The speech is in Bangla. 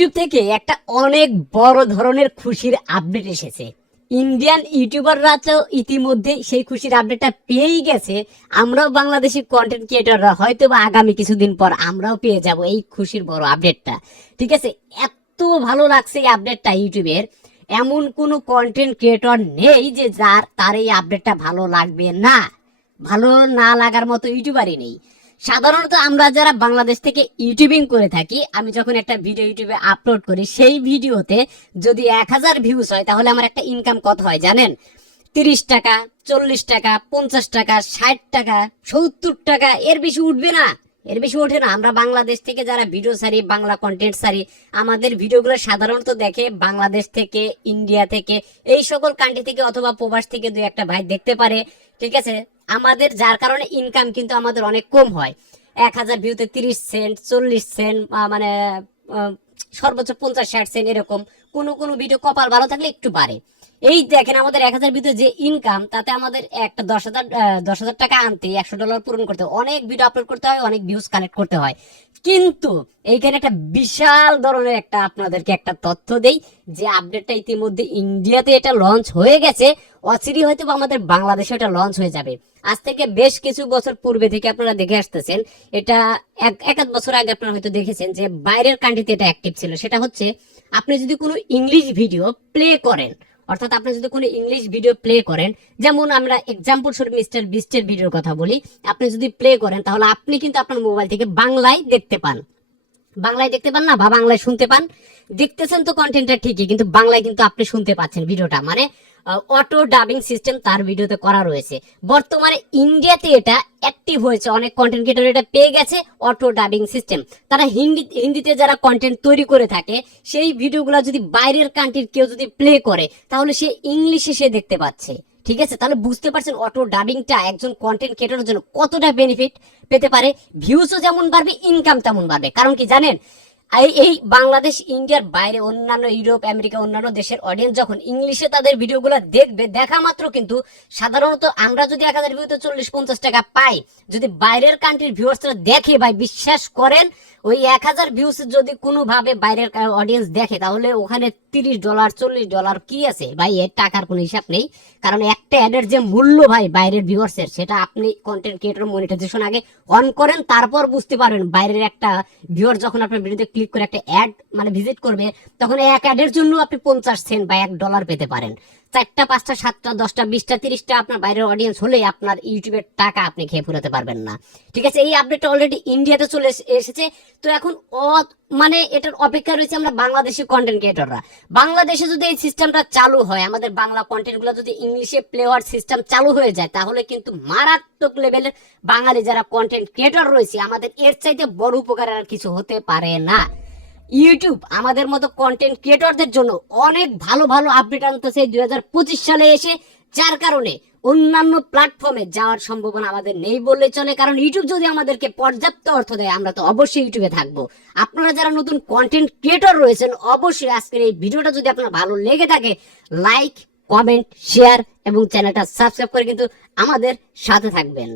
ইউটিউব থেকে একটা অনেক বড় ধরনের খুশির আপডেট এসেছে। ইন্ডিয়ান ইউটিউবাররা তো ইতিমধ্যে সেই খুশির আপডেটটা পেয়েই গেছে। আমরাও বাংলাদেশি কন্টেন্ট ক্রিয়েটররা হয়তো বা আগামী কিছুদিন পর আমরাও পেয়ে যাব এই খুশির বড় আপডেটটা। ঠিক আছে, এত ভালো লাগছে এই আপডেটটা ইউটিউবের। এমন কোনো কন্টেন্ট ক্রিয়েটর নেই যে তার এই আপডেটটা ভালো লাগবে না। ভালো না লাগার মতো ইউটিউবারই নেই। সাধারণত আমরা যারা বাংলাদেশ থেকে ইউটিউবিং করে থাকি, আমি যখন একটা ভিডিও ইউটিউবে আপলোড করি, সেই ভিডিওতে যদি 1000 ভিউজ হয় তাহলে আমার একটা ইনকাম কত হয় জানেন? 30 টাকা, 40 টাকা, 50 টাকা, 60 টাকা, 70 টাকা, এর বেশি উঠবে না। এর বেশি ওঠে না। আমরা বাংলাদেশ থেকে যারা ভিডিও ছাড়ি, বাংলা কন্টেন্ট ছাড়ি, আমাদের ভিডিওগুলো সাধারণত দেখে বাংলাদেশ থেকে, ইন্ডিয়া থেকে, এই সকল কান্ট্রি থেকে অথবা প্রবাস থেকে দুই একটা ভাই দেখতে পারে। ঠিক আছে, আমাদের যার কারণে ইনকাম কিন্তু আমাদের অনেক কম হয়। 1000 ভিউতে 30 সেন্ট, 40 সেন্ট, মানে সর্বোচ্চ 50-60 সেন্ট এরকম। কোনো কোনো ভিডিও কপাল ভালো থাকলে একটু বাড়ে। এই দেখেন আমাদের 1000 ভিডিও যে ইনকাম, তাতে আমাদের একটা 10,000 টাকা আনতে $100 পূরণ করতে হয়, অনেক ভিডিও আপলোড করতে হয়, অনেক ভিউজ কালেক্ট করতে হয়। কিন্তু এইখানে একটা বিশাল ধরনের আপনাদেরকে একটা তথ্য দেই, যে আপডেটটা ইতিমধ্যে ইন্ডিয়াতে এটা লঞ্চ হয়ে গেছে। অচিরেই হয়তো আমাদের বাংলাদেশে এটা লঞ্চ হয়ে যাবে। আজ থেকে বেশ কিছু বছর পূর্বে থেকে আপনারা দেখে আসতেছেন। এটা এক আধ বছর আগে আপনারা হয়তো দেখেছেন যে বাইরের কান্ট্রিতে এটা অ্যাক্টিভ ছিল। সেটা হচ্ছে, আপনি যদি কোনো ইংলিশ ভিডিও প্লে করেন, অর্থাৎ আপনি যদি কোনো ইংলিশ ভিডিও প্লে করেন, যেমন আমরা এক্সাম্পল স্বরূপ মিস্টার বিস্টের ভিডিওর কথা বলি, আপনি যদি প্লে করেন তাহলে আপনি কিন্তু আপনার মোবাইল থেকে বাংলায় দেখতে পান। বাংলায় দেখতে পান না, বা বাংলায় শুনতে পান। দেখতেছেন তো কন্টেন্টটা ঠিকই, কিন্তু বাংলায় কিন্তু আপনি শুনতে পাচ্ছেন ভিডিওটা। মানে অটো ডাবিং সিস্টেম তার ভিডিওতে করা রয়েছে। বর্তমানে ইন্ডিয়াতে এটা অ্যাক্টিভ হয়েছে, অনেক কন্টেন্ট ক্রিয়েটর এটা পেয়ে গেছে অটো ডাবিং সিস্টেম। তারা হিন্দিতে যারা কন্টেন্ট তৈরি করে থাকে, সেই ভিডিওগুলো যদি বাইরের কান্ট্রির কেউ যদি প্লে করে, তাহলে সে ইংলিশে সে দেখতে পাচ্ছে। ঠিক আছে, তাহলে বুঝতে পারছেন অটো ডাবিংটা একজন কন্টেন্ট ক্রিয়েটরের জন্য কতটা বেনিফিট পেতে পারে। ভিউজও যেমন বাড়বে, ইনকাম তেমন বাড়বে। কারণ কি জানেন, এই বাংলাদেশ, ইন্ডিয়ার বাইরে অন্যান্য ইউরোপ, আমেরিকা, অন্যান্য দেশের অডিয়েন্স যখন ইংলিশে তাদের ভিডিওগুলো দেখবে, দেখা মাত্র কিন্তু সাধারণত আমরা যদি 1000 ভিউতে 40-50 টাকা পাই, যদি বাইরের কান্ট্রির ভিউয়ার্সরা দেখে, ভাই বিশ্বাস করেন, ওই 1000 ভিউস যদি কোনোভাবে বাইরের অডিয়েন্স দেখে, তাহলে ওখানে $30, $40 কি আছে ভাই, এর টাকার কোনো হিসাব নেই। কারণ একটা অ্যাডের যে মূল্য ভাই বাইরের ভিউয়ার্সের, সেটা আপনি কন্টেন্ট ক্রিয়েটর মনিটাইজেশন আগে অন করেন, তারপর বুঝতে পারবেন। বাইরের একটা ভিউয়ার যখন আপনার ভিডিওতে ক্লিক করে একটা অ্যাড মানে ভিজিট করবে, তখন এক অ্যাডের জন্য আপনি 50 সেন্ট বা $1 পেতে পারেন। 4টা, 5টা, 7টা, 10টা, 20টা, 30টা আপনার বাইরের অডিয়েন্স হলে আপনার ইউটিউবের টাকা আপনি খেয়ে ফুরাতে পারবেন না। ঠিক আছে, এই আপডেটটা অলরেডি ইন্ডিয়াতে চলে এসেছে। তো এখন মানে এটার অপেক্ষা রয়েছে আমরা বাংলাদেশি কন্টেন্ট ক্রিয়েটররা। বাংলাদেশে যদি এই সিস্টেমটা চালু হয়, আমাদের বাংলা কন্টেন্টগুলো যদি ইংলিশে প্লে হওয়ার সিস্টেম চালু হয়ে যায়, তাহলে কিন্তু মারাত্মক লেভেলের বাঙালি যারা কন্টেন্ট ক্রিয়েটর রয়েছে, আমাদের এর চাইতে বড় উপকার আর কিছু হতে পারে না। ইউটিউব আমাদের মতো কন্টেন্ট ক্রিয়েটরদের জন্য অনেক ভালো ভালো আপডেট আনতেছে 2025 সালে এসে, যার কারণে অন্যান্য প্ল্যাটফর্মে যাওয়ার সম্ভাবনা আমাদের নেই বললে চলে। কারণ ইউটিউব যদি আমাদেরকে পর্যাপ্ত অর্থ দেয়, আমরা তো অবশ্যই ইউটিউবে থাকবো। আপনারা যারা নতুন কন্টেন্ট ক্রিয়েটর রয়েছেন, অবশ্যই আজকের এই ভিডিওটা যদি আপনার ভালো লেগে থাকে, লাইক, কমেন্ট, শেয়ার এবং চ্যানেলটা সাবস্ক্রাইব করে কিন্তু আমাদের সাথে থাকবেন।